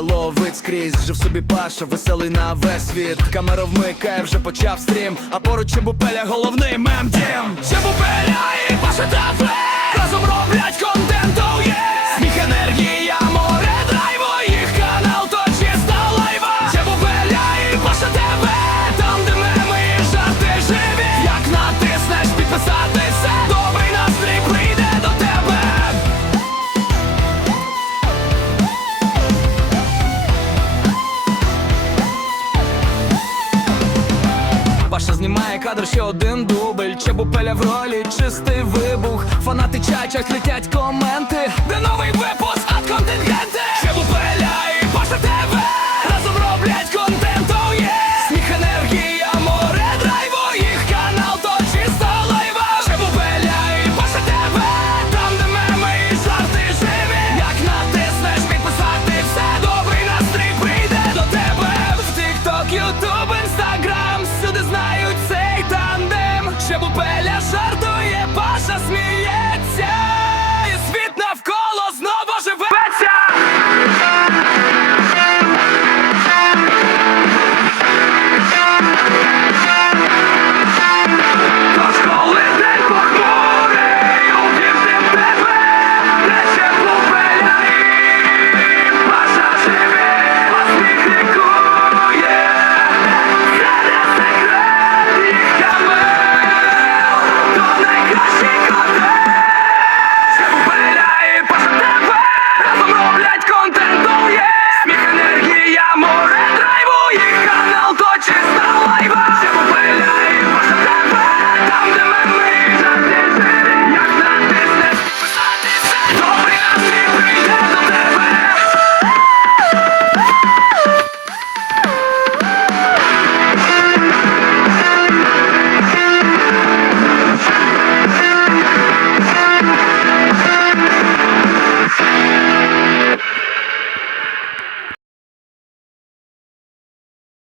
ловить скрізь. Жив собі паша, веселий на весь світ. Камера вмикає, вже почав стрім. А поруч Чебупеля головний мем дім. Чебупеля і Паша ТВ Паша знімає кадр, ще один дубль. Чебупеля в ролі, чистий вибух. Фанати чачать, летять коменти